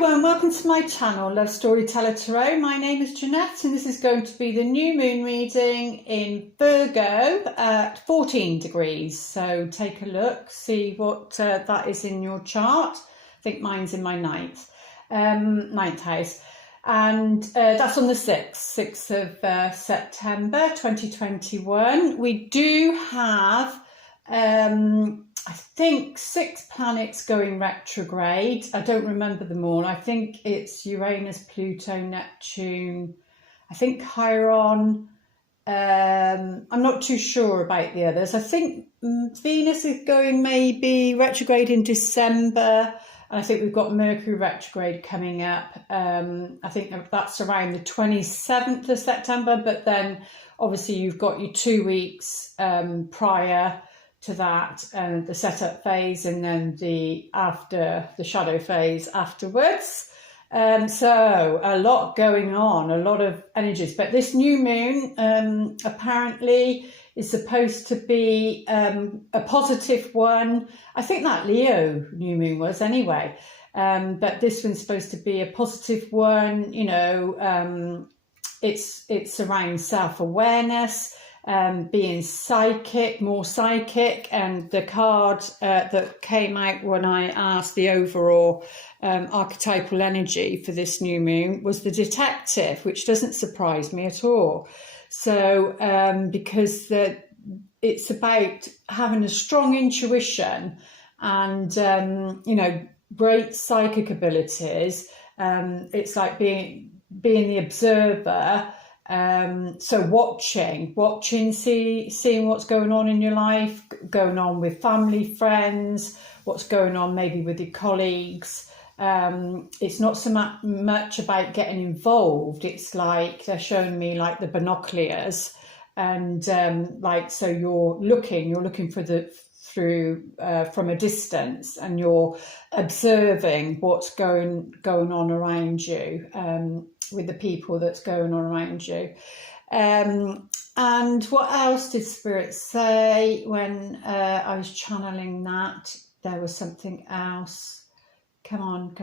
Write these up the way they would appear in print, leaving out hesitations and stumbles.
everyone, welcome to my channel, Love Storyteller Tarot. My name is Jeanette and this is going to be the new moon reading in Virgo at 14 degrees. So take a look, see what that is in your chart. I think mine's in my ninth house. And that's on the 6th of September 2021. We do have I think 6 planets going retrograde. I don't remember them all. I think it's Uranus, Pluto, Neptune, I think Chiron. I'm not too sure about the others. I think Venus is going maybe retrograde in December. And I think we've got Mercury retrograde coming up. I think that's around the 27th of September. But then obviously you've got your 2 weeks prior to that, and the setup phase, and then the shadow phase afterwards. So a lot going on, a lot of energies. But this new moon apparently is supposed to be a positive one. I think that Leo new moon was anyway. But this one's supposed to be a positive one. You know, it's around self-awareness. Being psychic, more psychic, and the card that came out when I asked the overall archetypal energy for this new moon was the detective, which doesn't surprise me at all. So because it's about having a strong intuition and you know, great psychic abilities. It's like being the observer. So watching, seeing what's going on in your life, going on with family, friends, what's going on maybe with your colleagues. It's not so much about getting involved. It's like they're showing me like the binoculars, and like, so you're looking through from a distance, and you're observing what's going on around you, with the people that's going on around you. And what else did Spirit say when I was channeling that? There was something else. Come on.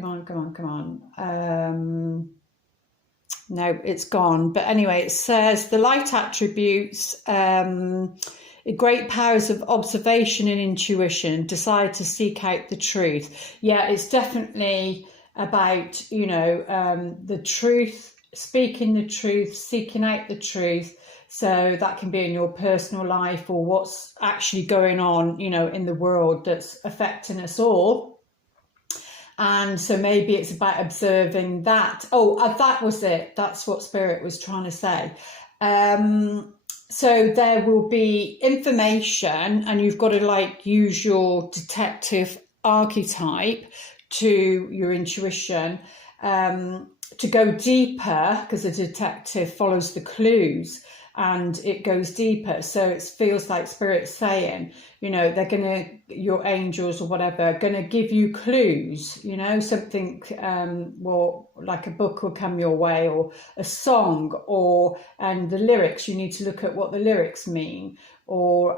No, it's gone. But anyway, it says the light attributes, great powers of observation and intuition, desire to seek out the truth. Yeah, it's definitely about, you know, the truth, speaking the truth, seeking out the truth. So that can be in your personal life or what's actually going on, you know, in the world that's affecting us all. And so maybe it's about observing that. Oh, that was it. That's what Spirit was trying to say. So there will be information, and you've got to like use your detective archetype to your intuition to go deeper, because the detective follows the clues and it goes deeper. So it feels like Spirit's saying, you know, they're gonna, your angels or whatever, gonna give you clues, you know, something, well, like a book will come your way, or a song, or and the lyrics, you need to look at what the lyrics mean, or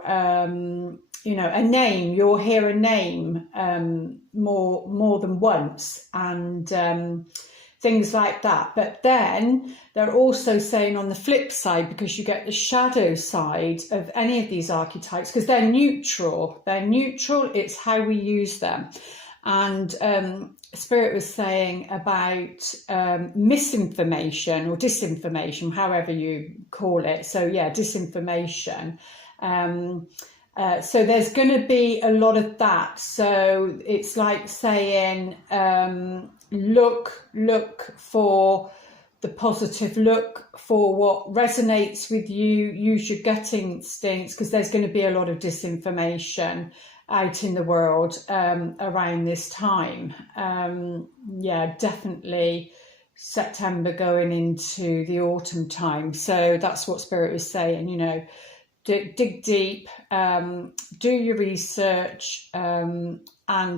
you know, a name, you'll hear a name more than once, and things like that. But then they're also saying on the flip side, because you get the shadow side of any of these archetypes, because they're neutral, it's how we use them. And Spirit was saying about misinformation or disinformation, however you call it. So yeah, disinformation. So there's going to be a lot of that. So it's like saying, look for the positive, look for what resonates with you, use your gut instincts, because there's going to be a lot of disinformation out in the world around this time. Yeah, definitely September going into the autumn time. So that's what Spirit was saying, you know, dig deep, do your research, and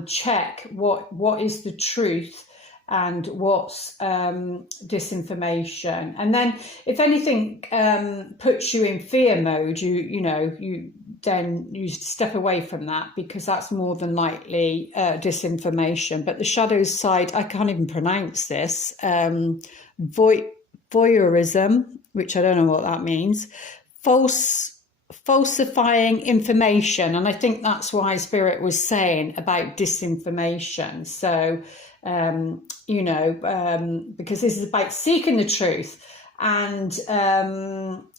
check what is the truth and what's disinformation. And then if anything puts you in fear mode, you then you step away from that, because that's more than likely disinformation. But the shadow side, I can't even pronounce this, voyeurism, which I don't know what that means, falsifying information. And I think that's why Spirit was saying about disinformation. So, because this is about seeking the truth. And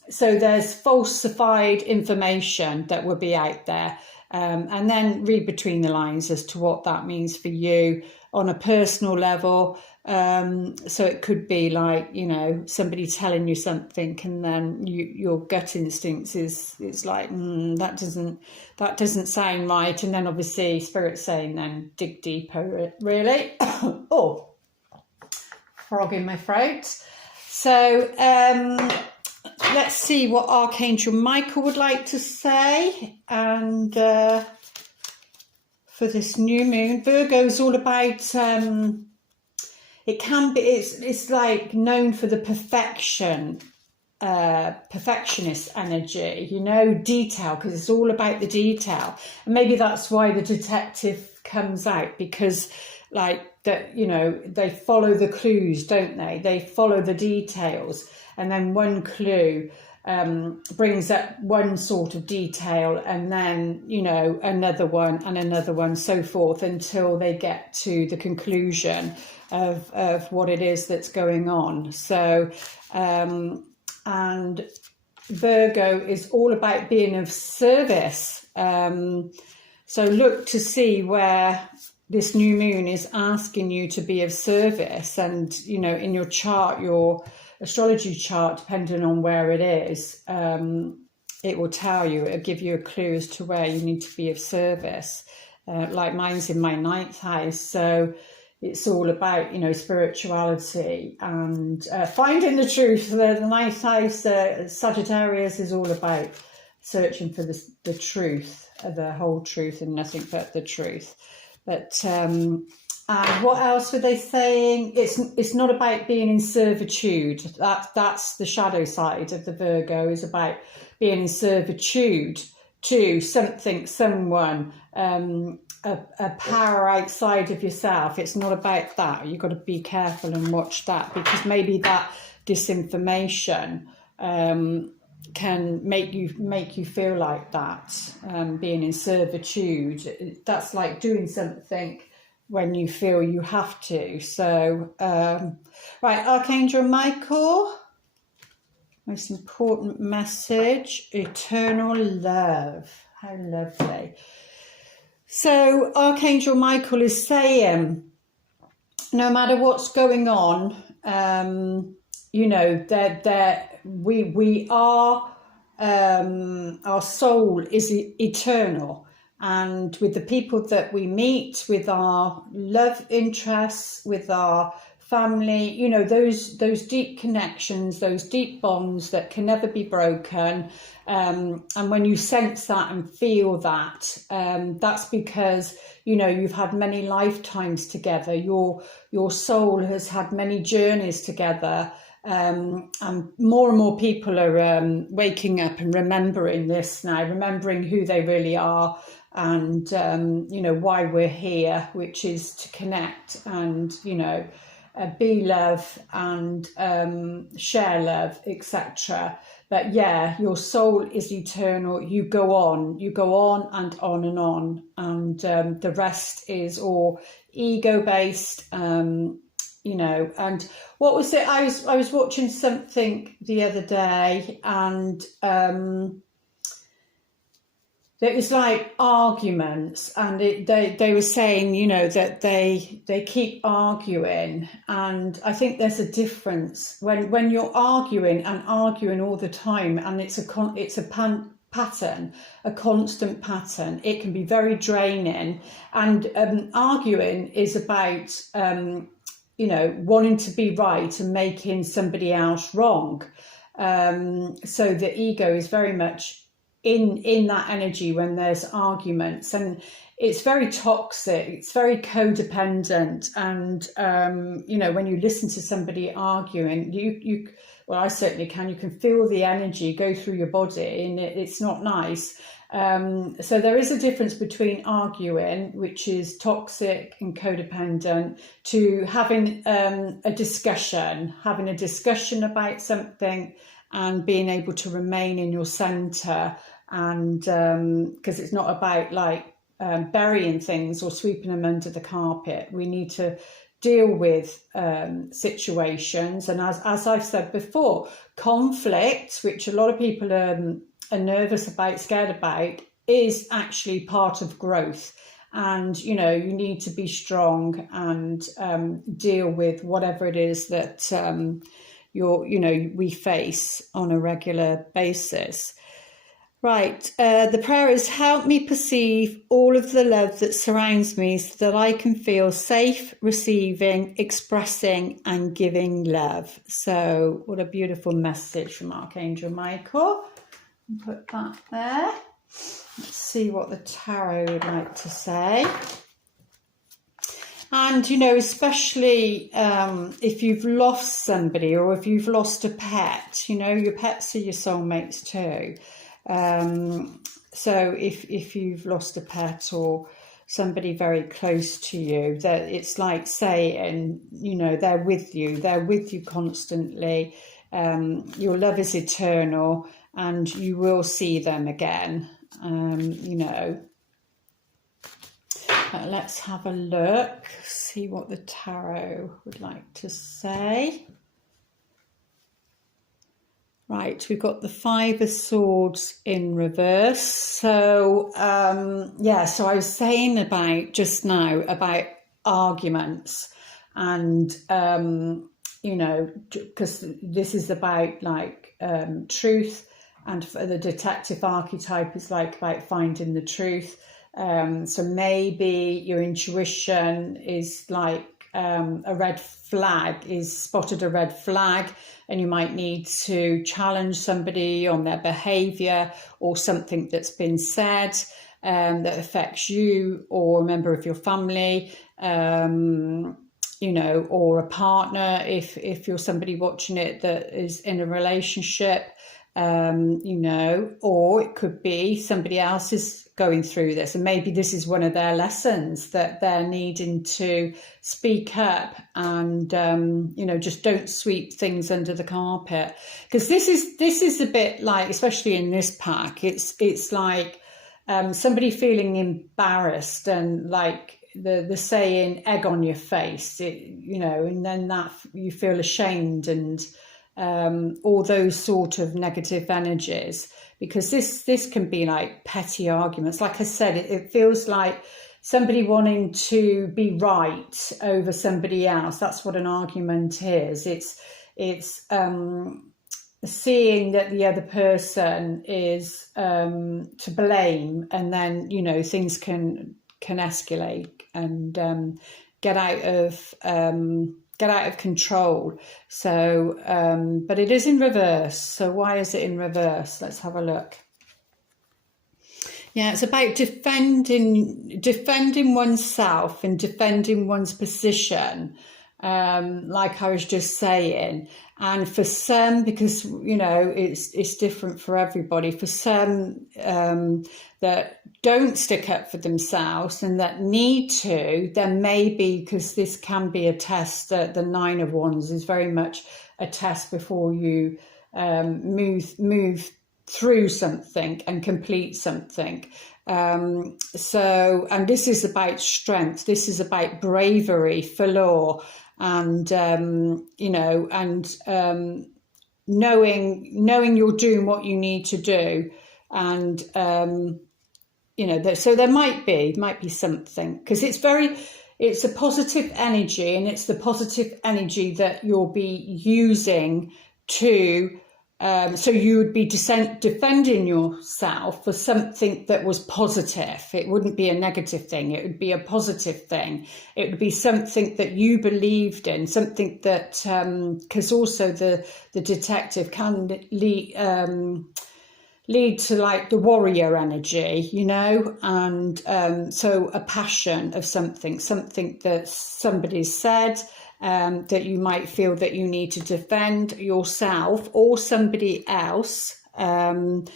so there's falsified information that will be out there. And then read between the lines as to what that means for you on a personal level. So it could be like, somebody telling you something, and then your gut instincts is like, that doesn't sound right. And then obviously Spirit's saying, then dig deeper, really. Oh, frog in my throat. So let's see what Archangel Michael would like to say. And for this new moon, Virgo is all about, it can be, it's like known for the perfectionist energy, detail, because it's all about the detail. And maybe that's why the detective comes out, because they follow the clues, don't they? They follow the details, and then one clue brings up one sort of detail, and then another one and another one, so forth, until they get to the conclusion of what it is that's going on. So and Virgo is all about being of service. So look to see where this new moon is asking you to be of service. And in your chart, your astrology chart, depending on where it is, it will tell you, it'll give you a clue as to where you need to be of service. Like mine's in my 9th house, so it's all about spirituality and finding the truth. The 9th house, Sagittarius, is all about searching for the truth, the whole truth and nothing but the truth. But and what else were they saying? It's not about being in servitude. That's the shadow side of the Virgo, is about being in servitude to something, someone, a power outside of yourself. It's not about that. You've got to be careful and watch that, because maybe that disinformation can make you feel like that, being in servitude. That's like doing something when you feel you have to. So right, Archangel Michael, most important message, eternal love. How lovely. So Archangel Michael is saying, no matter what's going on, we are, our soul is eternal. And with the people that we meet, with our love interests, with our family, those deep connections, those deep bonds that can never be broken. And when you sense that and feel that, that's because, you've had many lifetimes together. Your soul has had many journeys together. And more and more people are waking up and remembering this now, remembering who they really are, and why we're here, which is to connect and be love and share love, etc. But yeah, your soul is eternal. You go on and on and on, and the rest is all ego based. And what was it? I was watching something the other day, and it was like arguments, and they were saying, that they keep arguing. And I think there's a difference when you're arguing all the time, and it's a pattern, a constant pattern. It can be very draining. And arguing is about wanting to be right and making somebody else wrong. So the ego is very much in that energy when there's arguments, and it's very toxic, it's very codependent. And when you listen to somebody arguing, well, I certainly can, you can feel the energy go through your body, and it's not nice. So there is a difference between arguing, which is toxic and codependent, to having a discussion about something and being able to remain in your center. And because it's not about like burying things or sweeping them under the carpet. We need to deal with situations. And as I've said before, conflict, which a lot of people are nervous about, scared about, is actually part of growth. And, you know, you need to be strong and deal with whatever it is that we face on a regular basis. Right, the prayer is, help me perceive all of the love that surrounds me so that I can feel safe receiving, expressing and giving love. So what a beautiful message from Archangel Michael. Put that there. Let's see what the tarot would like to say. And, you know, especially if you've lost somebody or if you've lost a pet, you know, your pets are your soulmates too. So if you've lost a pet or somebody very close to you, that it's like saying, you know, they're with you constantly. Your love is eternal and you will see them again, you know. Let's have a look, see what the tarot would like to say. Right, we've got the Five of Swords in reverse. So, so I was saying about just now about arguments and, you know, because this is about like truth, and for the detective archetype is like about finding the truth. So maybe your intuition is like a red flag, is spotted a red flag, and you might need to challenge somebody on their behavior or something that's been said that affects you or a member of your family, you know, or a partner if you're somebody watching it that is in a relationship, you know, or it could be somebody else is going through this, and maybe this is one of their lessons that they're needing to speak up and you know, just don't sweep things under the carpet, because this is a bit like, especially in this pack, it's like somebody feeling embarrassed and like the saying egg on your face, you know, and then that you feel ashamed and all those sort of negative energies, because this can be like petty arguments. Like I said, it feels like somebody wanting to be right over somebody else. That's what an argument is. It's seeing that the other person is to blame, and then, you know, things can escalate and get out of control. So but it is in reverse. So why is it in reverse? Let's have a look. Yeah, it's about defending oneself and defending one's position, like I was just saying. And for some, because, you know, it's different for everybody, for some that don't stick up for themselves and that need to, then maybe, because this can be a test, that the Nine of Wands is very much a test before you move through something and complete something. So, and this is about strength, this is about bravery, valor, and you know, and knowing you're doing what you need to do, and you know, so there might be something, because it's a positive energy, and it's the positive energy that you'll be using to so you would be defending yourself for something that was positive. It wouldn't be a negative thing. It would be a positive thing. It would be something that you believed in, something that, because also the detective can lead to like the warrior energy, you know, and so a passion of something that somebody said, that you might feel that you need to defend yourself or somebody else. Because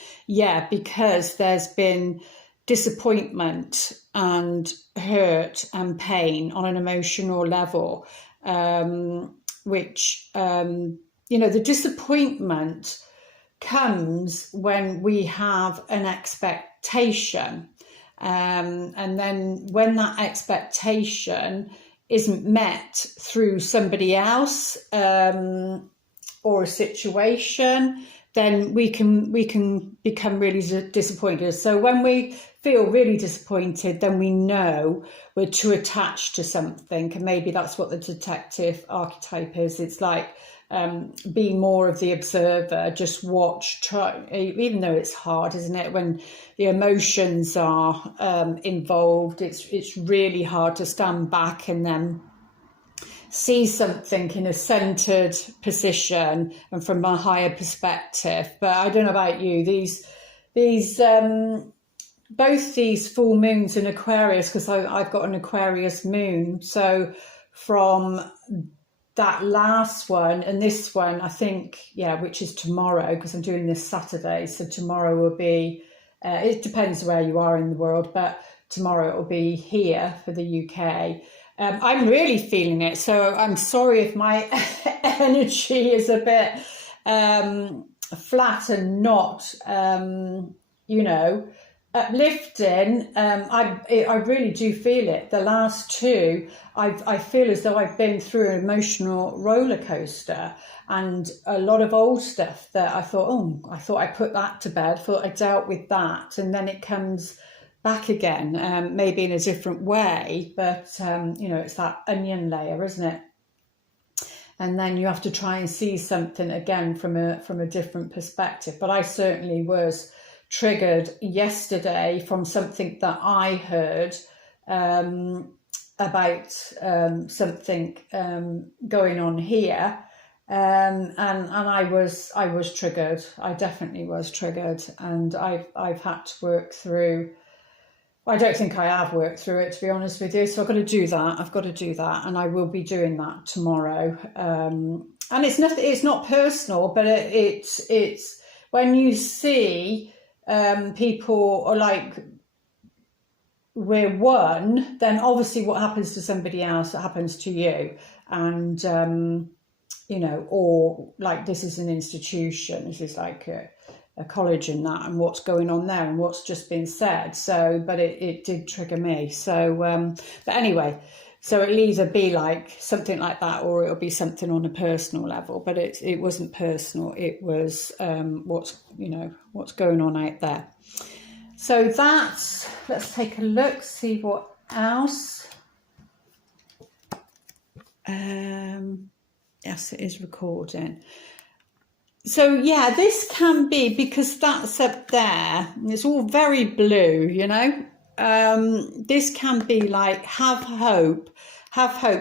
there's been disappointment and hurt and pain on an emotional level, which, the disappointment comes when we have an expectation. And then when that expectation isn't met through somebody else or a situation, then we can become really disappointed. So when we feel really disappointed, then we know we're too attached to something, and maybe that's what the detective archetype is. It's like be more of the observer, just watch, try, even though it's hard, isn't it, when the emotions are involved. It's really hard to stand back and then see something in a centered position and from a higher perspective. But I don't know about you, both these full moons in Aquarius, because I've got an Aquarius moon, so from that last one and this one, I think, which is tomorrow, because I'm doing this Saturday, so tomorrow will be, it depends where you are in the world, but tomorrow it will be here for the UK. I'm really feeling it, so I'm sorry if my energy is a bit flat and not, uplifting. I really do feel it. The last two, I feel as though I've been through an emotional roller coaster, and a lot of old stuff that I thought I put that to bed, thought I dealt with that, and then it comes back again, maybe in a different way, but it's that onion layer, isn't it? And then you have to try and see something again from a different perspective. But I certainly was triggered yesterday from something that I heard about something going on here, and I was triggered. I definitely was triggered, and I've had to work through. I don't think I have worked through it, to be honest with you. So I've got to do that. And I will be doing that tomorrow. And it's not personal, but it's when you see people are like, we're one, then obviously what happens to somebody else, that happens to you. And, or like this is an institution, this is like a college and that, and what's going on there and what's just been said. So, but it did trigger me. So, but anyway, so it'll either be like something like that, or it'll be something on a personal level. But it wasn't personal. It was what's going on out there. So let's take a look, see what else. Yes, it is recording. So this can be, because that's up there, and it's all very blue, this can be like, have hope.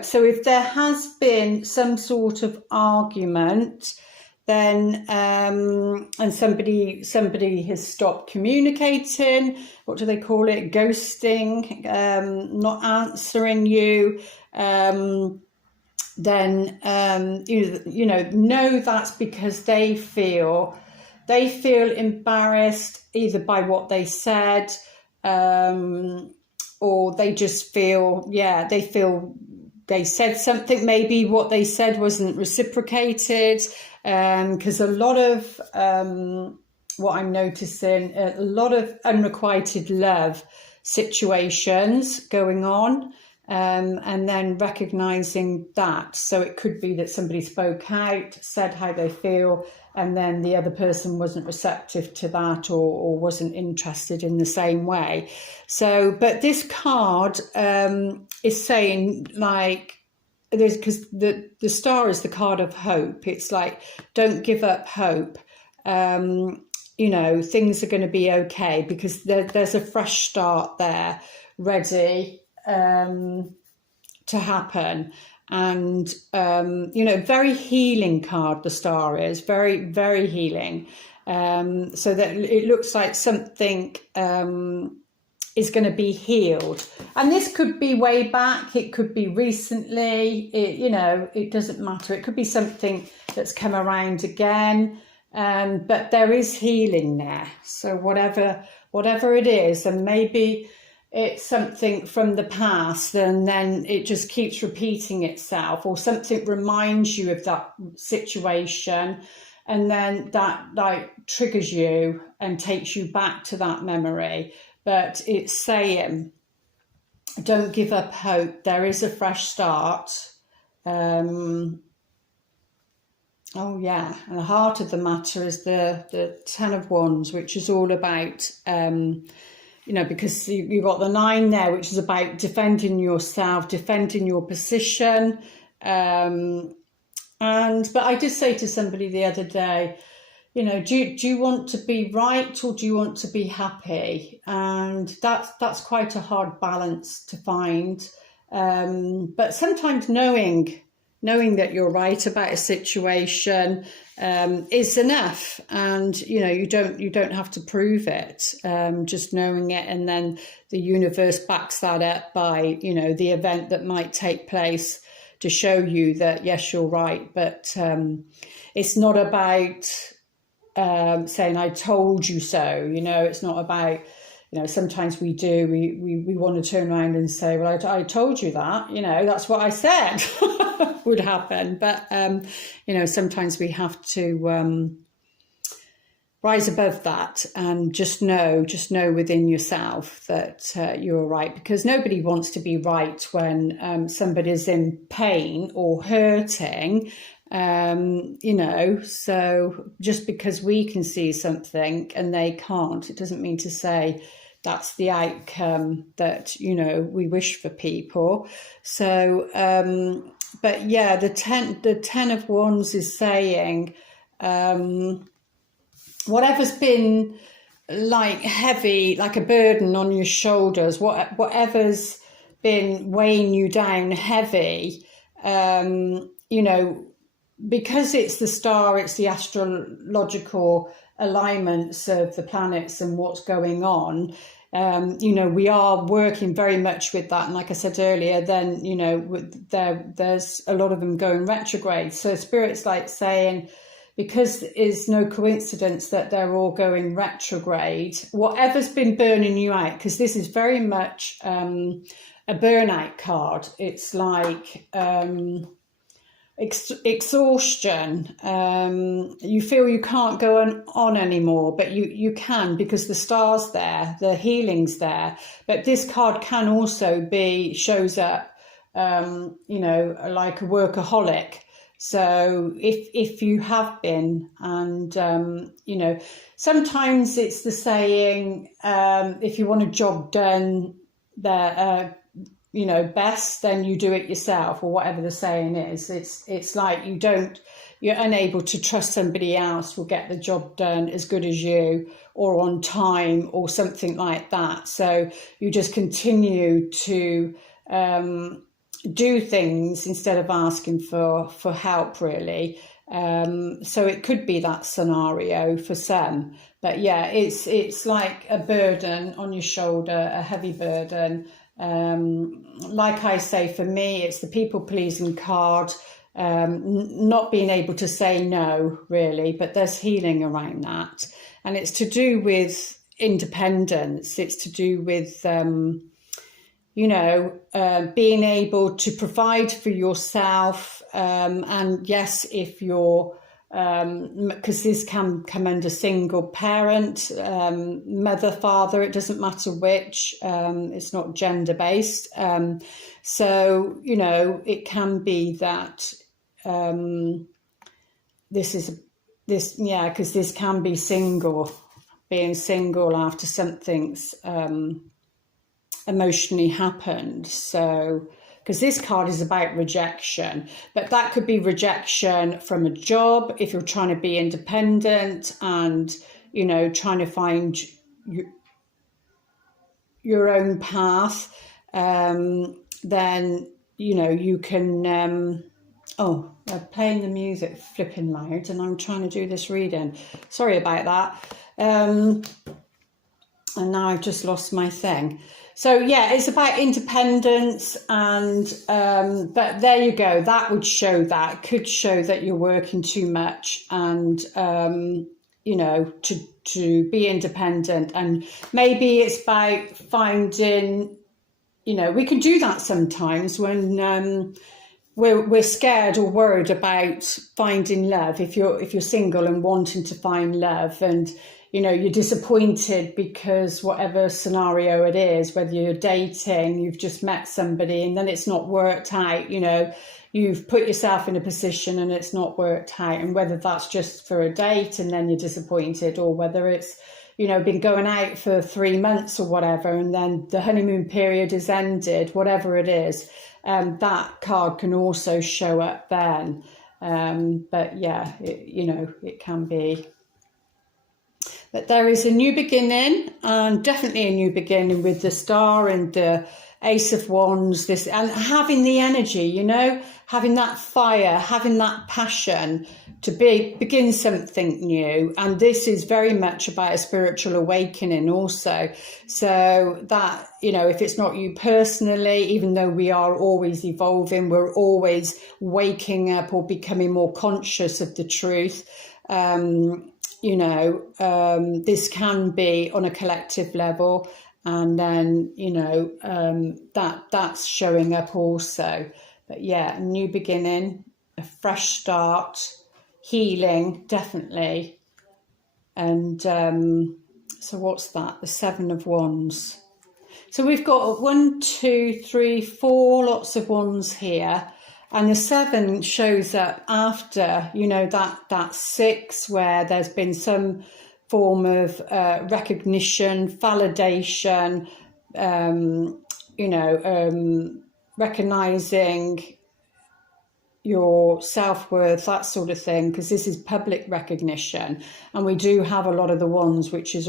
So if there has been some sort of argument, then and somebody has stopped communicating, what do they call it, ghosting, not answering you, then know that's because they feel embarrassed either by what they said, or they just feel they said something, maybe what they said wasn't reciprocated, because a lot of what I'm noticing, a lot of unrequited love situations going on. And then recognizing that. So it could be that somebody spoke out, said how they feel, and then the other person wasn't receptive to that, or wasn't interested in the same way. So, but this card is saying, like, because the star is the card of hope. It's like, don't give up hope. Things are going to be okay, because there's a fresh start there, ready to happen. And very healing card, the star is very, very healing, so that it looks like something is going to be healed. And this could be way back, it could be recently, you know, it doesn't matter. It could be something that's come around again, but there is healing there. So whatever it is, and maybe it's something from the past and then it just keeps repeating itself, or something reminds you of that situation, and then that like triggers you and takes you back to that memory. But it's saying, don't give up hope. There is a fresh start. Oh yeah, and the heart of the matter is the Ten of Wands, which is all about, you know, because you've got the 9 there, which is about defending yourself, defending your position. But I did say to somebody the other day, you know, do you want to be right, or do you want to be happy? And that's quite a hard balance to find. But sometimes knowing that you're right about a situation is enough, and you know, you don't have to prove it. Just knowing it, and then the universe backs that up by, you know, the event that might take place to show you that yes, you're right. But it's not about saying I told you so. You know, it's not about, you know, sometimes we want to turn around and say, well, I told you that, you know, that's what I said would happen. But you know, sometimes we have to rise above that and just know within yourself that you're right, because nobody wants to be right when somebody's in pain or hurting. You know, so just because we can see something and they can't, it doesn't mean to say that's the outcome that, you know, we wish for people. So, but yeah, the 10 of Wands is saying, whatever's been like heavy, like a burden on your shoulders, whatever's been weighing you down heavy, you know, because it's the star, it's the astrological alignments of the planets and what's going on. You know, we are working very much with that. And like I said earlier, then, you know, there's a lot of them going retrograde. So Spirit's like saying, because it's no coincidence that they're all going retrograde, whatever's been burning you out, because this is very much a burnout card. It's like exhaustion. You feel you can't go on anymore, but you can, because the star's there, the healing's there. But this card can also shows up, you know, like a workaholic. So if you have been, and you know, sometimes it's the saying, if you want a job done there, you know, best, then you do it yourself, or whatever the saying is. It's like you're unable to trust somebody else will get the job done as good as you, or on time, or something like that. So you just continue to do things instead of asking for help, really. So it could be that scenario for some. But yeah, it's like a burden on your shoulder, a heavy burden. Like I say, for me, it's the people-pleasing card, not being able to say no, really, but there's healing around that. And it's to do with independence. It's to do with, you know, being able to provide for yourself. And yes, if you're, because this can come under single parent, mother, father, it doesn't matter which, it's not gender based. So, you know, it can be that because this can be being single after something's emotionally happened. So, because this card is about rejection, but that could be rejection from a job if you're trying to be independent and, you know, trying to find your own path. Then, you know, you can, oh, they're playing the music flipping loud and I'm trying to do this reading. Sorry about that. And now I've just lost my thing. So yeah, it's about independence, and but there you go. That would show that, could show that you're working too much, and you know, to be independent. And maybe it's about finding, you know, we can do that sometimes when we're scared or worried about finding love. If you're single and wanting to find love, and you know, you're disappointed because whatever scenario it is, whether you're dating, you've just met somebody and then it's not worked out, you know, you've put yourself in a position and it's not worked out. And whether that's just for a date and then you're disappointed, or whether it's, you know, been going out for 3 months or whatever, and then the honeymoon period is ended, whatever it is, that card can also show up then. But yeah, you know, it can be. But there is a new beginning, and definitely a new beginning with the Star and the Ace of Wands, this, and having the energy, you know, having that fire, having that passion to begin something new. And this is very much about a spiritual awakening also. So that, you know, if it's not you personally, even though we are always evolving, we're always waking up or becoming more conscious of the truth. You know, this can be on a collective level, and then, you know, that's showing up also. But yeah, a new beginning, a fresh start, healing, definitely. And so what's that? The Seven of Wands. So we've got 1, 2, 3, 4 lots of wands here. And the 7 shows up after, you know, that 6, where there's been some form of recognition, validation, you know, recognizing your self-worth, that sort of thing, because this is public recognition. And we do have a lot of the wands, which is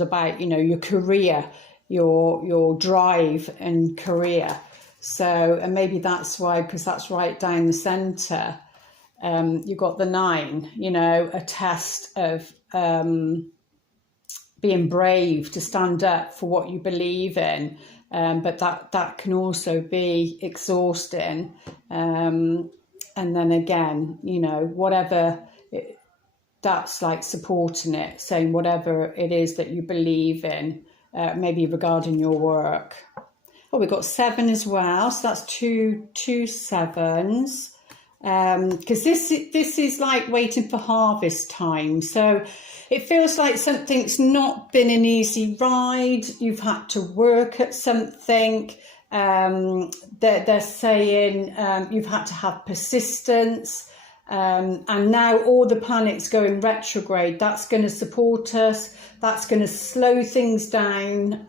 about, you know, your career, your drive and career. So, and maybe that's why, because that's right down the centre, you've got the 9, you know, a test of being brave to stand up for what you believe in. But that can also be exhausting. And then again, you know, whatever, that's like supporting it, saying whatever it is that you believe in, maybe regarding your work. Oh, we've got 7 as well, so that's two 7s. Because this is like waiting for harvest time. So it feels like something's not been an easy ride. You've had to work at something. They're saying you've had to have persistence. And now all the planets going retrograde. That's going to support us. That's going to slow things down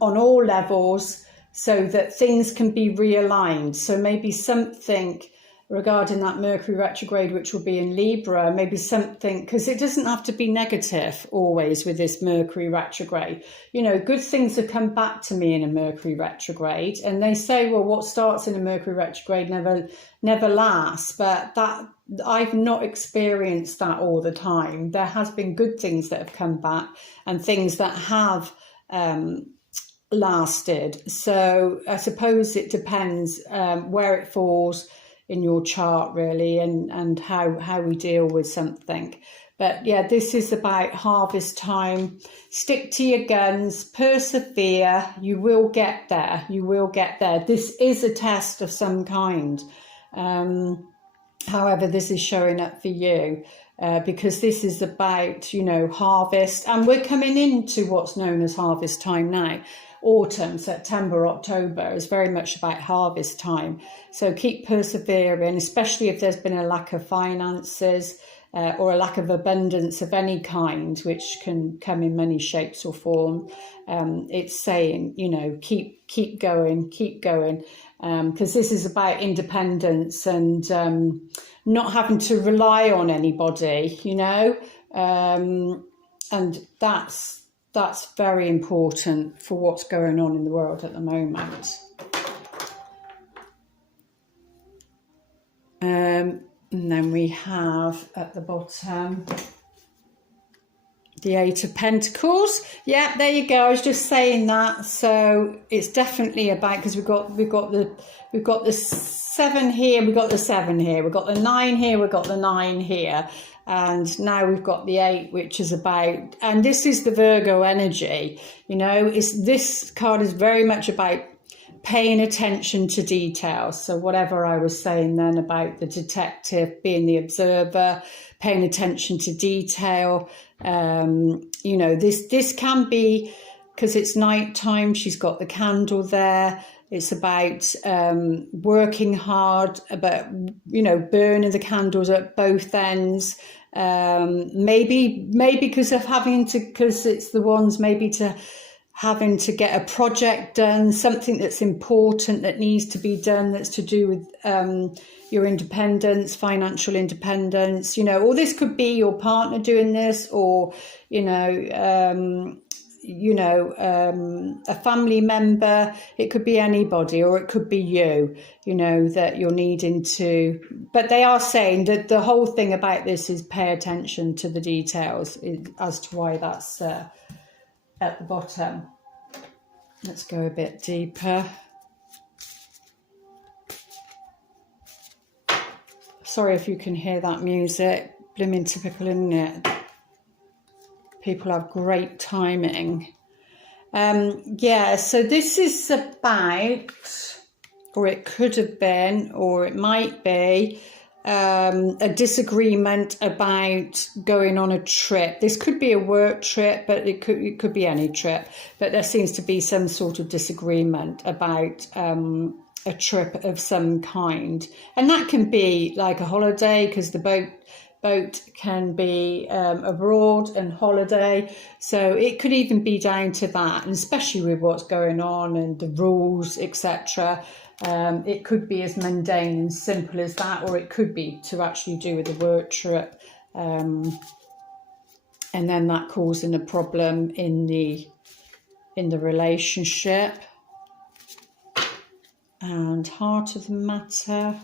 on all levels, so that things can be realigned. So maybe something regarding that Mercury retrograde, which will be in Libra, maybe something, because it doesn't have to be negative always with this Mercury retrograde. You know, good things have come back to me in a Mercury retrograde, and they say, well, what starts in a Mercury retrograde never lasts. But that, I've not experienced that all the time. There has been good things that have come back, and things that have lasted. So I suppose it depends where it falls in your chart, really, and how we deal with something. But yeah, this is about harvest time. Stick to your guns, persevere. You will get there. You will get there. This is a test of some kind. However, this is showing up for you. Because this is about, you know, harvest, and we're coming into what's known as harvest time now. Autumn, September, October is very much about harvest time. So keep persevering, especially if there's been a lack of finances or a lack of abundance of any kind, which can come in many shapes or form. It's saying, you know, keep going, because this is about independence and not having to rely on anybody, you know, and that's very important for what's going on in the world at the moment. And then we have at the bottom The Eight of Pentacles. Yeah, there you go. I was just saying that. So it's definitely about, because we've got the 7 here, we've got the 7 here, we've got the 9 here, we've got the 9 here, and now we've got the 8, which is about, and this is the Virgo energy. You know, this card is very much about paying attention to details. So whatever I was saying then about the detective being the observer, paying attention to detail. You know, this can be, because it's nighttime, she's got the candle there. It's about working hard, about, you know, burning the candles at both ends. Maybe because of because it's the ones maybe to having to get a project done, something that's important that needs to be done, that's to do with your independence, financial independence, you know, or this could be your partner doing this, or, you know, a family member. It could be anybody, or it could be you, you know, that you're needing to, but they are saying that the whole thing about this is pay attention to the details as to why that's at the bottom. Let's go a bit deeper. Sorry if you can hear that music. Blooming typical, isn't it? People have great timing. Yeah, so this is about, or it could have been, or it might be, a disagreement about going on a trip. This could be a work trip, but it could be any trip. But there seems to be some sort of disagreement about a trip of some kind, and that can be like a holiday, because the boat can be abroad and holiday, so it could even be down to that, and especially with what's going on and the rules, etc. It could be as mundane and simple as that, or it could be to actually do with a work trip, and then that causing a problem in the relationship. And heart of the matter.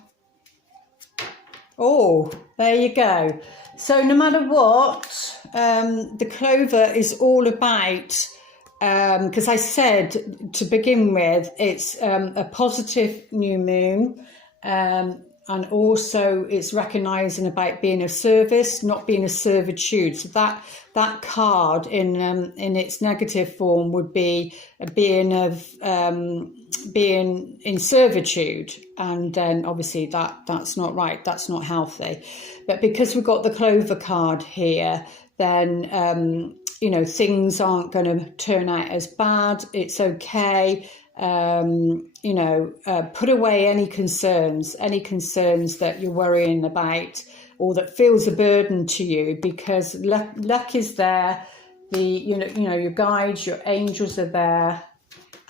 Oh, there you go. So no matter what, the clover is all about, because I said to begin with, it's a positive new moon, and also it's recognizing about being of service, not being a servitude. So that card in its negative form would be being in servitude, and then obviously that's not right, that's not healthy. But because we've got the clover card here, then you know, things aren't going to turn out as bad. It's okay. You know, put away any concerns that you're worrying about, or that feels a burden to you, because luck is there. You know, your guides, your angels are there,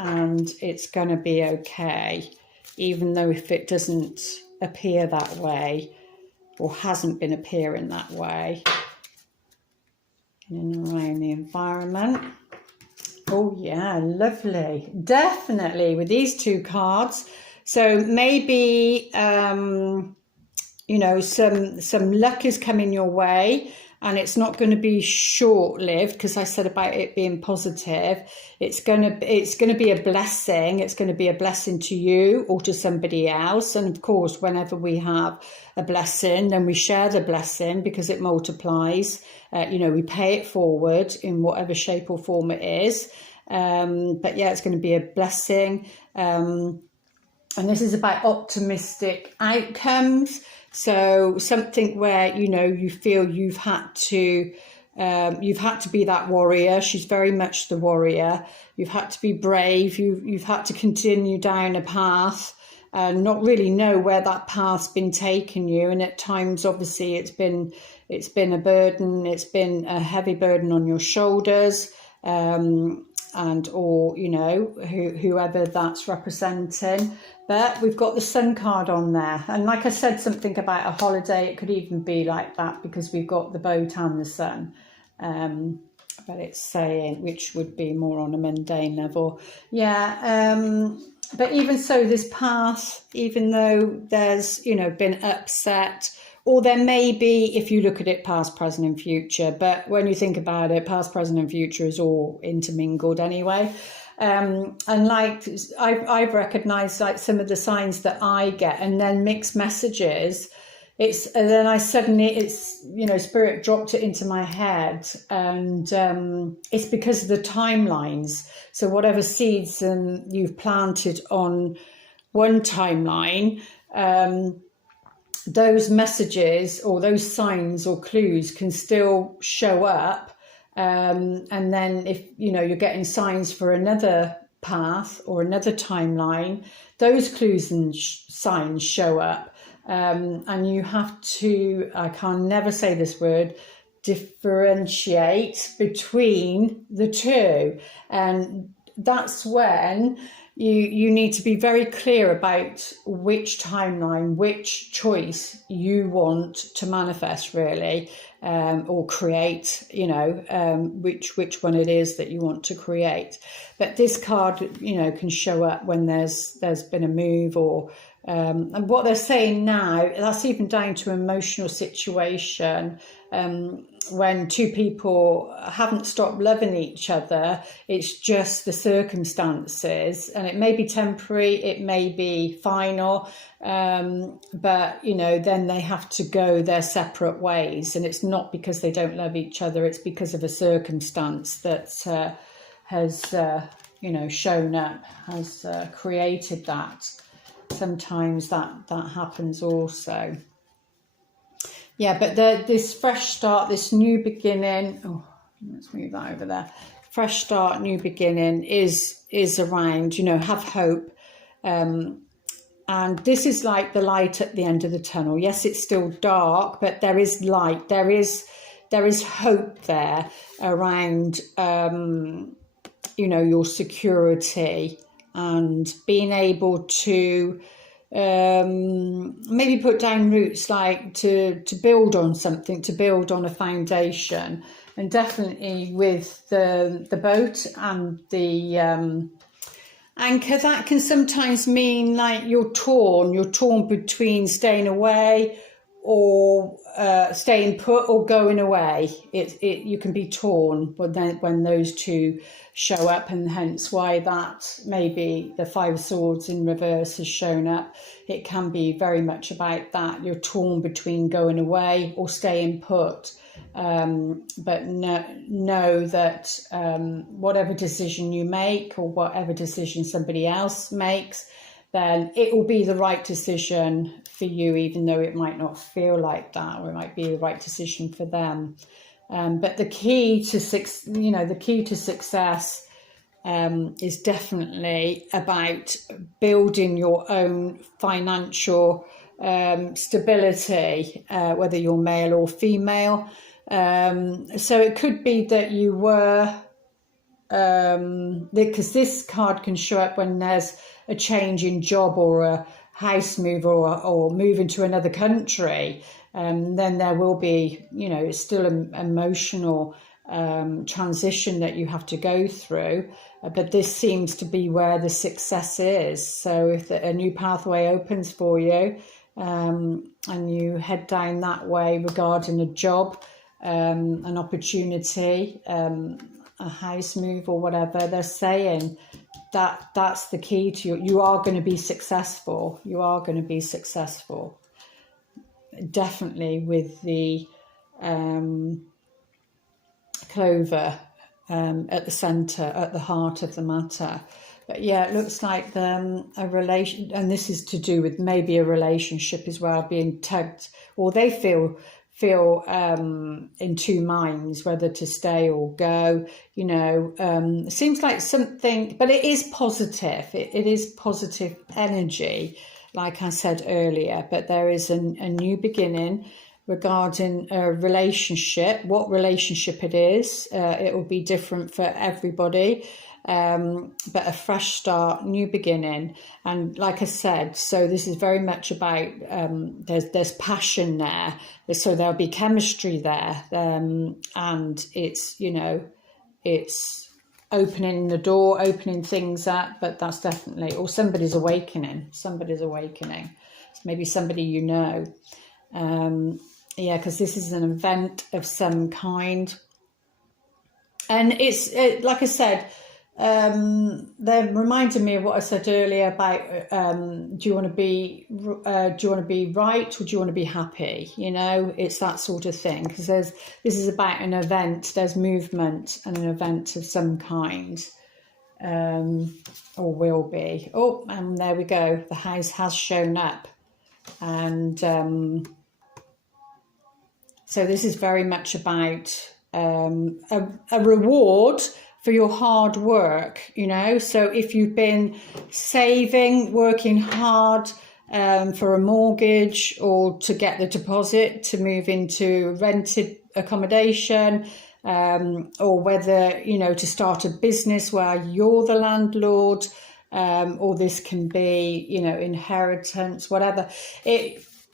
and it's going to be okay, even though if it doesn't appear that way, or hasn't been appearing that way. In and around the environment. Oh yeah, lovely. Definitely with these two cards. So maybe you know, some luck is coming your way, and it's not going to be short-lived, because I said about it being positive. It's going to be a blessing. It's going to be a blessing to you or to somebody else. And of course, whenever we have a blessing, then we share the blessing, because it multiplies. You know, we pay it forward in whatever shape or form it is. But yeah, it's going to be a blessing. And this is about optimistic outcomes. So something where, you know, you feel you've had to be that warrior. She's very much the warrior. You've had to be brave. You've had to continue down a path and not really know where that path's been taking you. And at times, obviously, it's been a burden. It's been a heavy burden on your shoulders, and or, you know, whoever that's representing. But we've got the Sun card on there, and like I said, something about a holiday, it could even be like that, because we've got the boat and the sun. But it's saying, which would be more on a mundane level. Yeah. But even so, this path, even though there's, you know, been upset or there may be, if you look at it, past, present and future, but when you think about it, past, present and future is all intermingled anyway. And like I've recognized like some of the signs that I get, and then mixed messages. And then I suddenly, Spirit dropped it into my head, and it's because of the timelines. So whatever seeds you've planted on one timeline, those messages or those signs or clues can still show up. And then if, you're getting signs for another path or another timeline, those clues and signs show up. And you have to, I can never say this word, differentiate between the two. And that's when you need to be very clear about which timeline, which choice you want to manifest, really, or create, which one it is that you want to create. But this card, can show up when there's been a move, or and what they're saying now, that's even down to emotional situation. When two people haven't stopped loving each other, it's just the circumstances, and it may be temporary, it may be final, but then they have to go their separate ways, and it's not because they don't love each other, it's because of a circumstance that has shown up, has created that. Sometimes that happens also. Yeah, but this fresh start, this new beginning, let's move that over there. Fresh start, new beginning is around, have hope. And this is like the light at the end of the tunnel. Yes, it's still dark, but there is light. There is hope there around, your security and being able to maybe put down roots, like to build on something, to build on a foundation. And definitely with the boat and the anchor, that can sometimes mean like you're torn between staying away or staying put or going away. You can be torn when those two show up, and hence why that maybe the Five of Swords in reverse has shown up. It can be very much about that. You're torn between going away or staying put. But know that whatever decision you make, or whatever decision somebody else makes, then it will be the right decision for you, even though it might not feel like that, or it might be the right decision for them. But the key to success is definitely about building your own financial stability, whether you're male or female. So it could be that you were, because this card can show up when there's a change in job or a house move or move into another country. Then there will be, it's still an emotional transition that you have to go through. But this seems to be where the success is. So if a new pathway opens for you, and you head down that way regarding a job, an opportunity, a house move or whatever, they're saying that's the key to you are going to be successful. You are going to be successful. Definitely with the clover at the center, at the heart of the matter. But yeah, it looks like a relation, and this is to do with maybe a relationship as well, being tugged, or they feel in two minds whether to stay or go. It seems like something, but it is positive. It is positive energy, like I said earlier. But there is a new beginning regarding a relationship. What relationship it is, it will be different for everybody. But a fresh start, new beginning. And like I said, so this is very much about there's passion there, so there'll be chemistry there, and it's it's opening the door, opening things up. But that's definitely, or somebody's awakening. It's maybe somebody Yeah, because this is an event of some kind. And it's like I said, they're reminding me of what I said earlier about do you want to be right or do you want to be happy? You know, it's that sort of thing, because this is about an event. There's movement and an event of some kind, or will be. Oh, and there we go. The house has shown up, and so this is very much about a reward for your hard work, you know. So if you've been saving, working hard for a mortgage or to get the deposit to move into rented accommodation, or whether, you know, to start a business where you're the landlord, or this can be, you know, inheritance, whatever.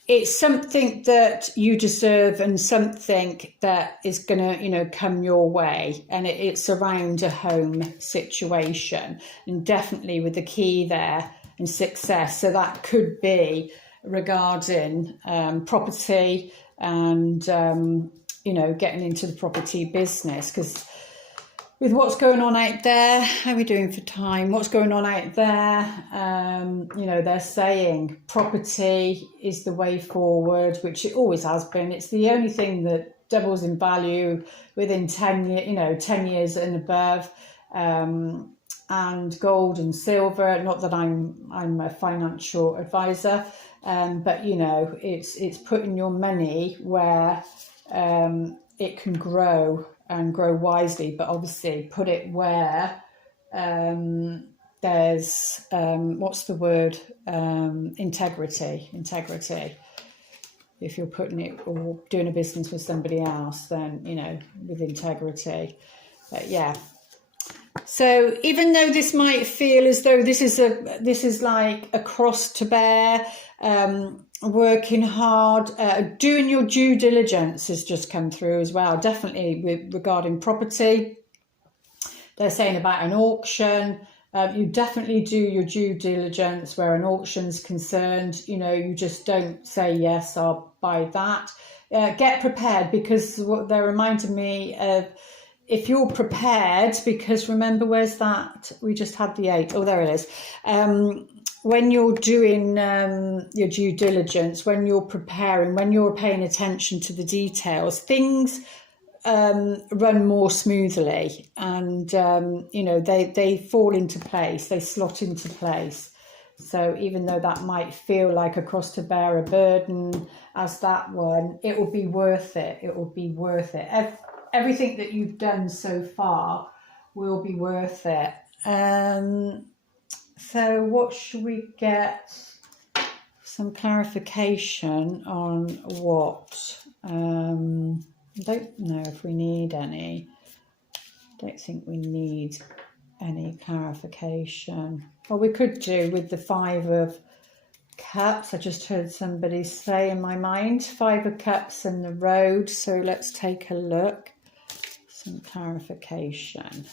It's something that you deserve and something that is going to, you know, come your way. And it's around a home situation, and definitely with the key there and success. So that could be regarding property and, you know, getting into the property business. Because with what's going on out there, how are we doing for time? What's going on out there? You know, they're saying property is the way forward, which it always has been. It's the only thing that doubles in value within 10 years, you know, 10 years and above. And gold and silver. Not that I'm a financial advisor, but you know, it's putting your money where it can grow and grow wisely, but obviously put it where there's what's the word, integrity. If you're putting it or doing a business with somebody else, then, you know, with integrity. But yeah, so even though this might feel as though this is like a cross to bear, working hard, doing your due diligence has just come through as well. Definitely regarding property. They're saying about an auction. You definitely do your due diligence where an auction's concerned. You know, you just don't say, yes, I'll buy that. Get prepared, because what they're reminding me of, if you're prepared, because remember, where's that? We just had the 8. Oh, there it is. When you're doing your due diligence, when you're preparing, when you're paying attention to the details, things run more smoothly, and you know, they fall into place, they slot into place. So even though that might feel like a cross to bear, a burden as that one, it will be worth it. It will be worth it. Everything that you've done so far will be worth it. So what should we get? Some clarification on what? I don't know if we need any. Don't think we need any clarification. Well, we could do with the 5 of Cups. I just heard somebody say in my mind, 5 of Cups and the Road. So let's take a look. Some clarification.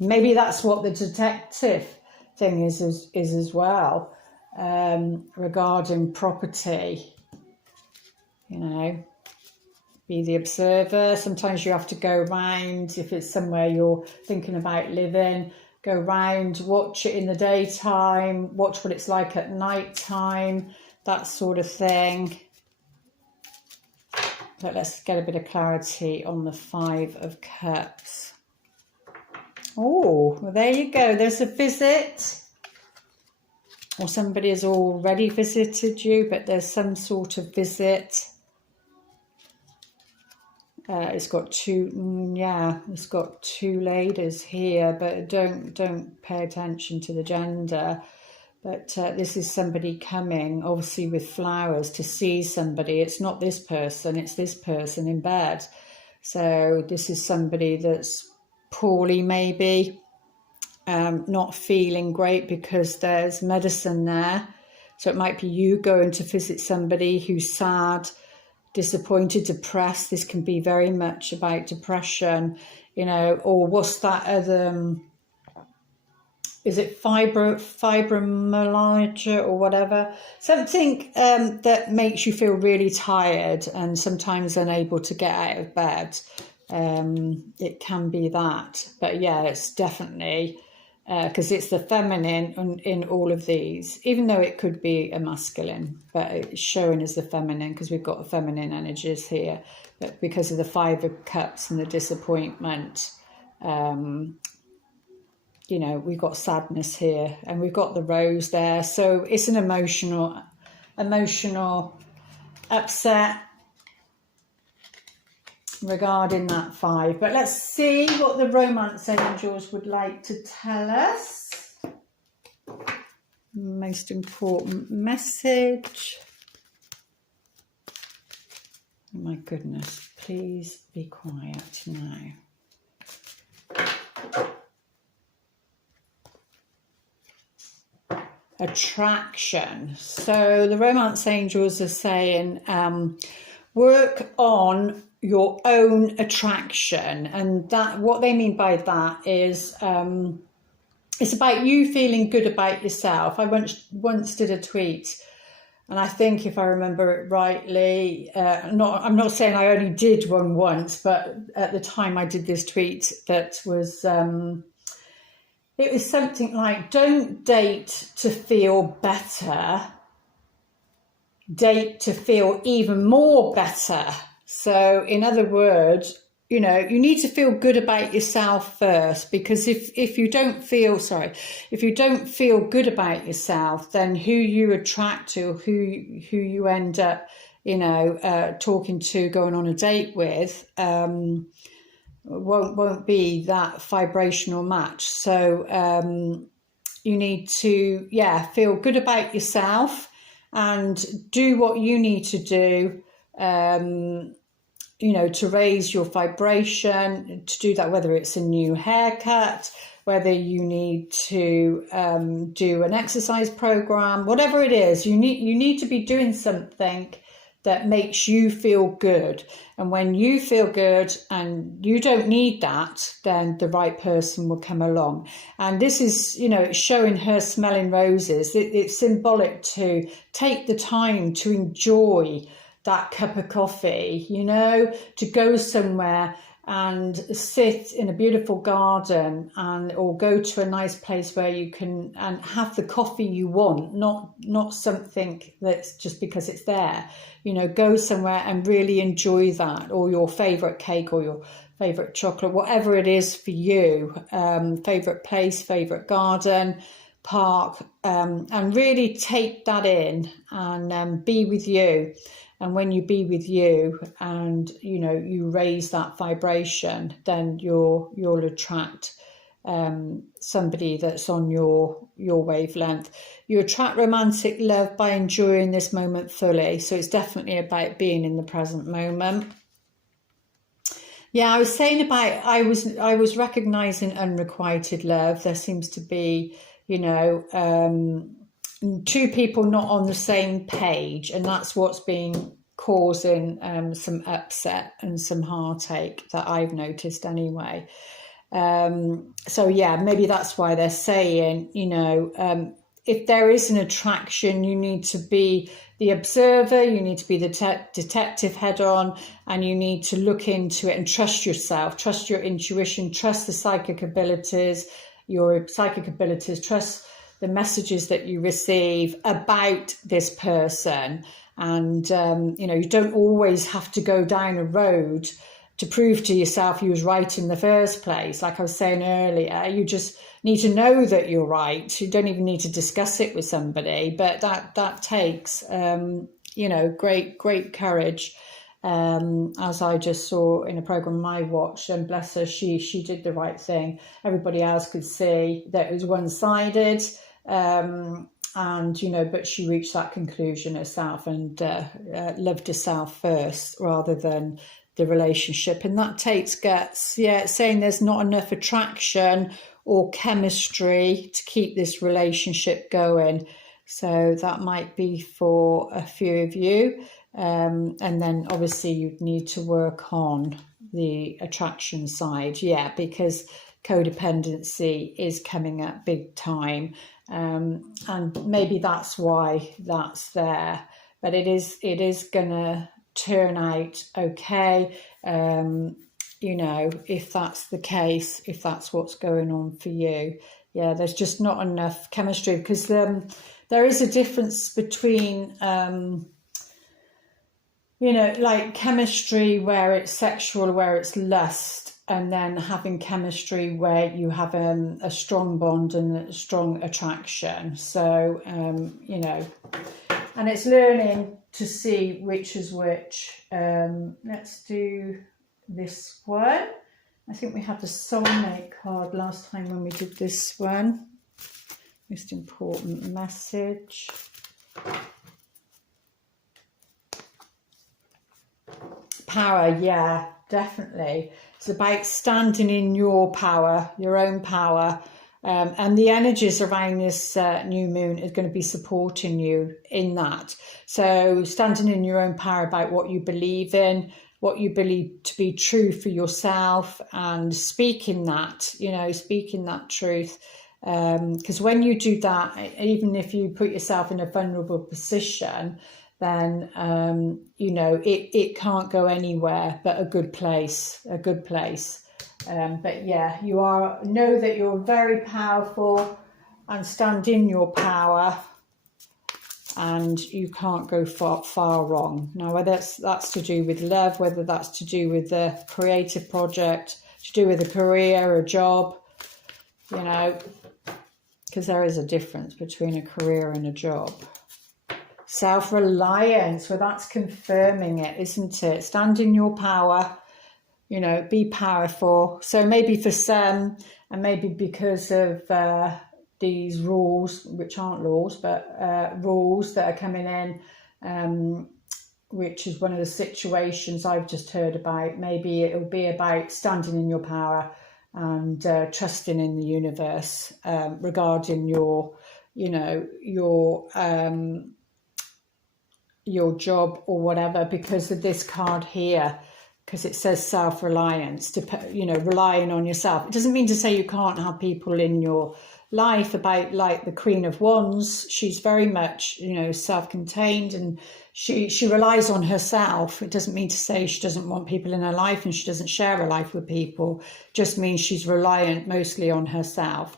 Maybe that's what the detective thing is as well, regarding property. You know, be the observer. Sometimes you have to go round, if it's somewhere you're thinking about living, go round, watch it in the daytime, watch what it's like at night time, that sort of thing. But let's get a bit of clarity on the 5 of Cups. Oh, well, there you go. There's a visit. Or somebody has already visited you, but there's some sort of visit. It's got 2, it's got 2 ladies here, but don't pay attention to the gender. But this is somebody coming, obviously with flowers, to see somebody. It's not this person, it's this person in bed. So this is somebody that's poorly, maybe, not feeling great, because there's medicine there. So it might be you going to visit somebody who's sad, disappointed, depressed. This can be very much about depression, you know. Or what's that other is it fibromyalgia or whatever? Something that makes you feel really tired and sometimes unable to get out of bed. It can be that. But yeah, it's definitely, because it's the feminine in all of these, even though it could be a masculine, but it's showing as the feminine because we've got the feminine energies here. But because of the Five of Cups and the disappointment, you know, we've got sadness here and we've got the rose there. So it's an emotional upset regarding that 5. But let's see what the romance angels would like to tell us. Most important message. Oh my goodness, please be quiet now. Attraction. So the romance angels are saying work on your own attraction, and that what they mean by that is it's about you feeling good about yourself. I once did a tweet, and I think if I remember it rightly, I'm not saying I only did one once, but at the time I did this tweet that was it was something like, don't date to feel better, date to feel even more better. So in other words, you know, you need to feel good about yourself first, because if you don't feel good about yourself, then who you attract to, who you end up, you know, talking to, going on a date with, won't be that vibrational match. So you need to feel good about yourself and do what you need to do, you know, to raise your vibration. To do that, whether it's a new haircut, whether you need to do an exercise program, whatever it is, you need to be doing something that makes you feel good. And when you feel good and you don't need that, then the right person will come along. And this is, you know, it's showing her smelling roses. It's symbolic to take the time to enjoy that cup of coffee, you know, to go somewhere and sit in a beautiful garden or go to a nice place where you can and have the coffee you want, not something that's just because it's there. You know, go somewhere and really enjoy that, or your favorite cake or your favorite chocolate, whatever it is for you, favorite place, favorite garden, park, and really take that in and be with you. And when you be with you and, you know, you raise that vibration, then you'll attract somebody that's on your wavelength. You attract romantic love by enjoying this moment fully. So it's definitely about being in the present moment. Yeah, I was saying about, I was recognizing unrequited love. There seems to be, you know, two people not on the same page, and that's what's been causing some upset and some heartache that I've noticed anyway. So yeah, maybe that's why they're saying, you know, if there is an attraction, you need to be the observer, you need to be the detective head on, and you need to look into it and trust yourself, trust your intuition, trust the psychic abilities, trust the messages that you receive about this person. And, you know, you don't always have to go down a road to prove to yourself you was right in the first place. Like I was saying earlier, you just need to know that you're right. You don't even need to discuss it with somebody, but that takes, you know, great courage. As I just saw in a program I watched, and bless her, she did the right thing. Everybody else could see that it was one-sided, and, you know, but she reached that conclusion herself and loved herself first rather than the relationship. And that takes guts. Yeah, it's saying there's not enough attraction or chemistry to keep this relationship going. So that might be for a few of you. And then obviously you'd need to work on the attraction side. Yeah, because codependency is coming up big time. And maybe that's why that's there. But it is going to turn out okay, you know, if that's the case, if that's what's going on for you. Yeah, there's just not enough chemistry, because there is a difference between, you know, like chemistry where it's sexual, where it's lust, and then having chemistry where you have a strong bond and a strong attraction. So, you know, and it's learning to see which is which. Let's do this one. I think we had the soulmate card last time when we did this one. Most important message. Power, yeah, definitely. It's about standing in your power, your own power. And the energies around this new moon is going to be supporting you in that. So standing in your own power about what you believe in, what you believe to be true for yourself, and speaking that, you know, speaking that truth. Because when you do that, even if you put yourself in a vulnerable position, then, you know, it can't go anywhere but a good place, a good place. But yeah, know that you're very powerful and stand in your power, and you can't go far wrong. Now, whether that's to do with love, whether that's to do with a creative project, to do with a career, a job, you know, because there is a difference between a career and a job. Self-reliance, well, that's confirming it, isn't it? Stand in your power, you know, be powerful. So maybe for some, and maybe because of these rules, which aren't laws, but rules that are coming in, which is one of the situations I've just heard about. Maybe it'll be about standing in your power and trusting in the universe regarding your, you know, your job or whatever, because of this card here, because it says self-reliance, you know, relying on yourself. It doesn't mean to say you can't have people in your life, about like the Queen of Wands. She's very much, you know, self-contained, and she relies on herself. It doesn't mean to say she doesn't want people in her life and she doesn't share her life with people. It just means she's reliant mostly on herself,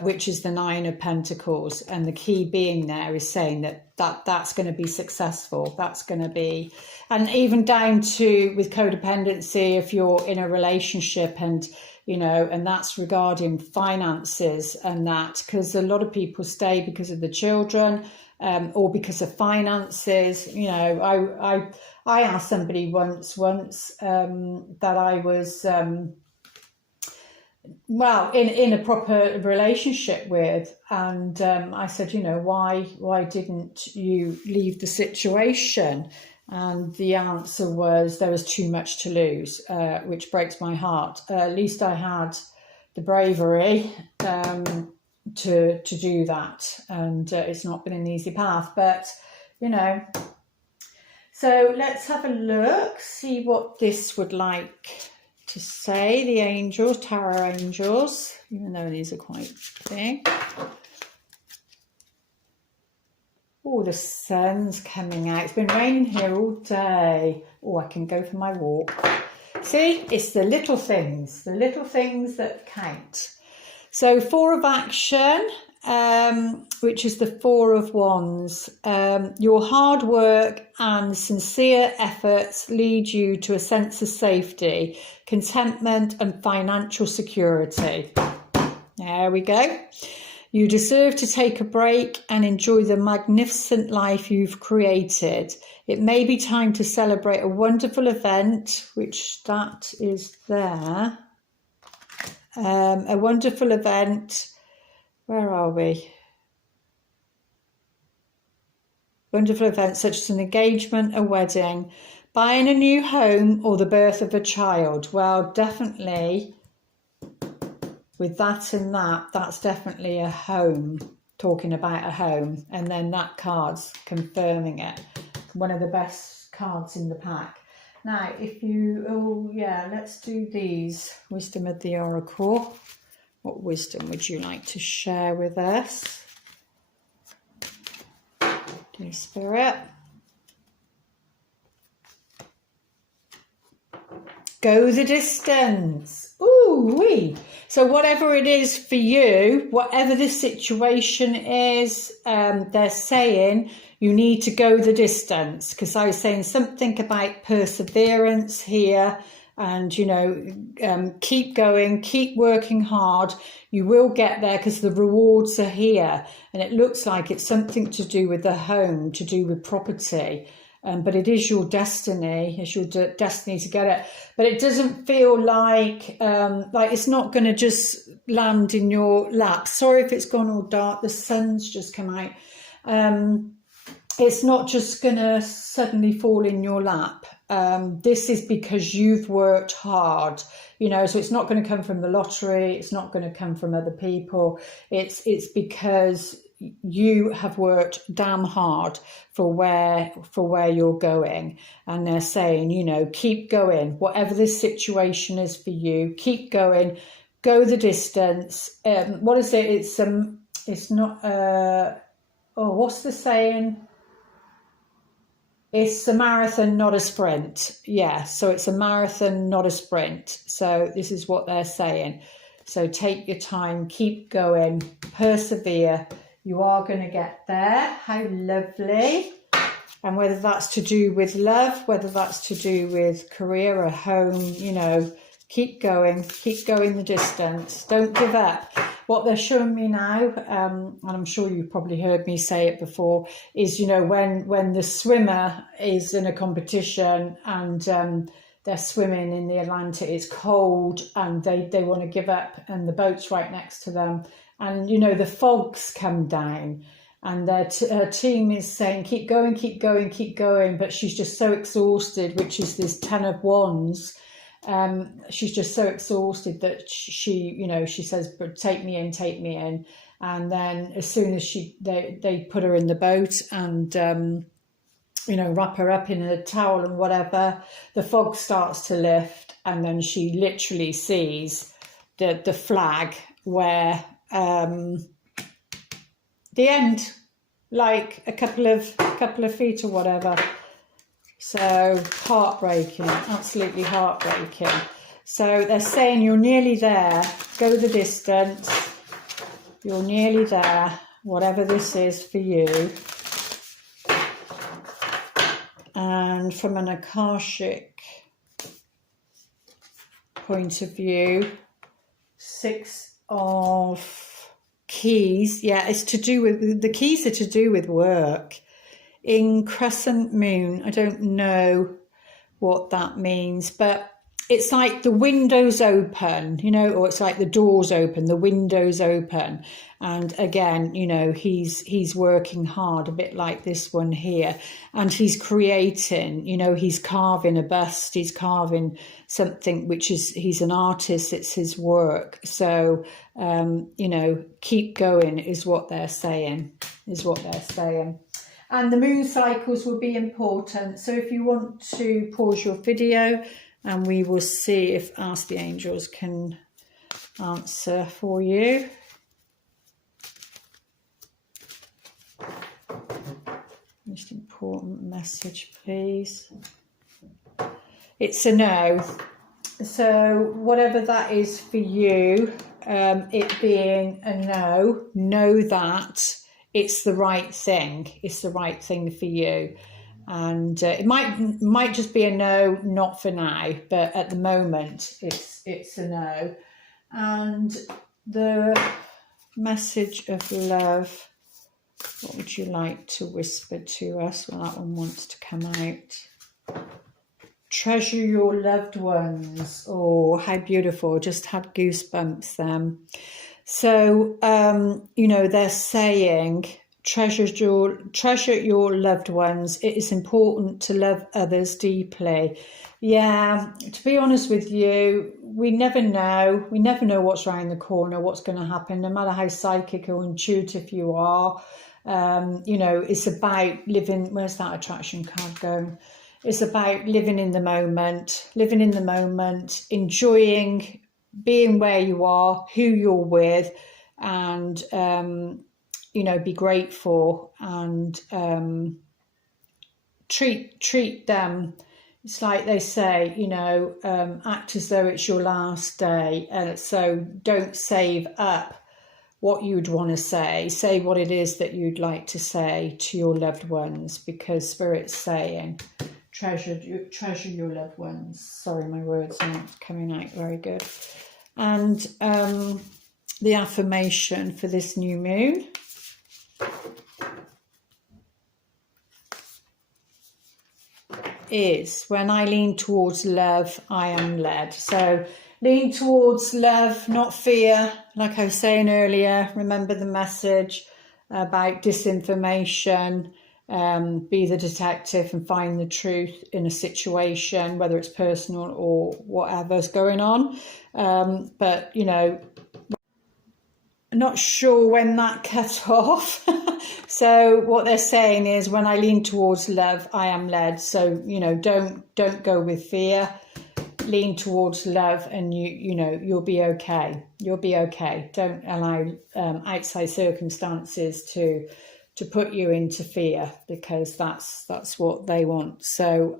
which is the Nine of Pentacles. And the key being there is saying that's going to be successful. That's going to be, and even down to with codependency, if you're in a relationship and, you know, and that's regarding finances and that, because a lot of people stay because of the children, or because of finances. You know, I asked somebody once that I was, well, in a proper relationship with, and I said, you know, why didn't you leave the situation? And the answer was there was too much to lose, which breaks my heart. At least I had the bravery to do that, and it's not been an easy path, but you know. So let's have a look, see what this would like to say. The angels, tarot angels, even though these are quite big. Oh, the sun's coming out. It's been raining here all day. Oh, I can go for my walk. See, it's the little things that count. So Four of Action, which is the Four of Wands. Your hard work and sincere efforts lead you to a sense of safety, contentment and financial security. There we go. You deserve to take a break and enjoy the magnificent life you've created. It may be time to celebrate a wonderful event, which that is there. A wonderful event. Where are we? Wonderful events such as an engagement, a wedding, buying a new home, or the birth of a child. Well, definitely with that and that's definitely a home, talking about a home. And then that card's confirming it. One of the best cards in the pack. Now, if you, oh yeah, let's do these. Wisdom of the Oracle. What wisdom would you like to share with us? Dear Spirit. Go the distance. Ooh-wee. So whatever it is for you, whatever the situation is, they're saying you need to go the distance. Because I was saying something about perseverance here. And, you know, keep going, keep working hard. You will get there because the rewards are here. And it looks like it's something to do with the home, to do with property. But it is your destiny. It's your destiny to get it. But it doesn't feel like it's not going to just land in your lap. Sorry if it's gone all dark. The sun's just come out. It's not just going to suddenly fall in your lap. This is because you've worked hard, you know, so it's not going to come from the lottery. It's not going to come from other people. It's because you have worked damn hard for where you're going. And they're saying, you know, keep going, whatever this situation is for you, keep going, go the distance. What is it? It's not, what's the saying? It's a marathon, not a sprint. Yeah, so it's a marathon, not a sprint. So this is what they're saying. So take your time, keep going, persevere. You are going to get there. How lovely. And whether that's to do with love, whether that's to do with career or home, you know, keep going the distance. Don't give up. What they're showing me now, and I'm sure you've probably heard me say it before, is, you know, when the swimmer is in a competition and they're swimming in the Atlantic, it's cold and they want to give up and the boat's right next to them. And, you know, the fogs come down and her team is saying, keep going, keep going, keep going. But she's just so exhausted, which is this 10 of Wands. She's just so exhausted that she says, but take me in. And then as soon as they put her in the boat and, wrap her up in a towel and whatever, the fog starts to lift. And then she literally sees the flag where, the end, like a couple of feet or whatever. So heartbreaking, absolutely heartbreaking. So they're saying you're nearly there. Go the distance. You're nearly there, whatever this is for you. And from an Akashic point of view, 6 of Keys. Yeah, it's to do with, the keys are to do with work. In Crescent Moon, I don't know what that means, but it's like the windows open, you know, or it's like the doors open, the windows open. And again, you know, he's working hard, a bit like this one here. And he's creating, you know, he's carving a bust, he's carving something which is, he's an artist, it's his work. So, keep going is what they're saying, And the moon cycles will be important. So if you want to pause your video and we will see if Ask the Angels can answer for you. Most important message, please. It's a no. So whatever that is for you, it being a no, know that it's the right thing. It's the right thing for you. And it might just be a no, not for now, but at the moment it's a no. And the message of love, what would you like to whisper to us? Well, that one wants to come out. Treasure your loved ones. Oh, how beautiful. Just had goosebumps then. So, they're saying, treasure your loved ones. It is important to love others deeply. Yeah, to be honest with you, we never know. We never know what's around the corner, what's going to happen, no matter how psychic or intuitive you are. It's about living. Where's that attraction card going? It's about living in the moment, enjoying being where you are, who you're with, and you know, be grateful and treat them. It's like they say, you know, act as though it's your last day. So don't save up what you'd want to say. Say what it is that you'd like to say to your loved ones, because Spirit's saying, treasure your loved ones. Sorry, my words aren't coming out very good. And the affirmation for this new moon is, when I lean towards love, I am led. So lean towards love, not fear. Like I was saying earlier, remember the message about disinformation. Be the detective and find the truth in a situation, whether it's personal or whatever's going on. But, you know, I'm not sure when that cut off. So what they're saying is, when I lean towards love, I am led. So, you know, don't go with fear. Lean towards love, and you know, you'll be okay. You'll be okay. Don't allow outside circumstances to put you into fear, because that's what they want. So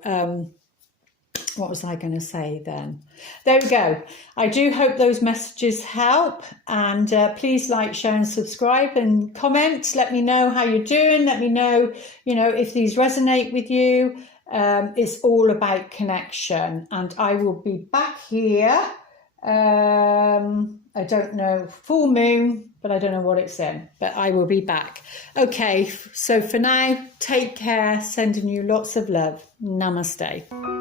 what was I going to say then? There we go. I do hope those messages help, and please like, share and subscribe and comment. Let me know how you're doing. Let me know, you know, if these resonate with you. It's all about connection, and I will be back here. I don't know, full moon, but I don't know what it's in, but I will be back. Okay, so for now, take care, sending you lots of love. Namaste.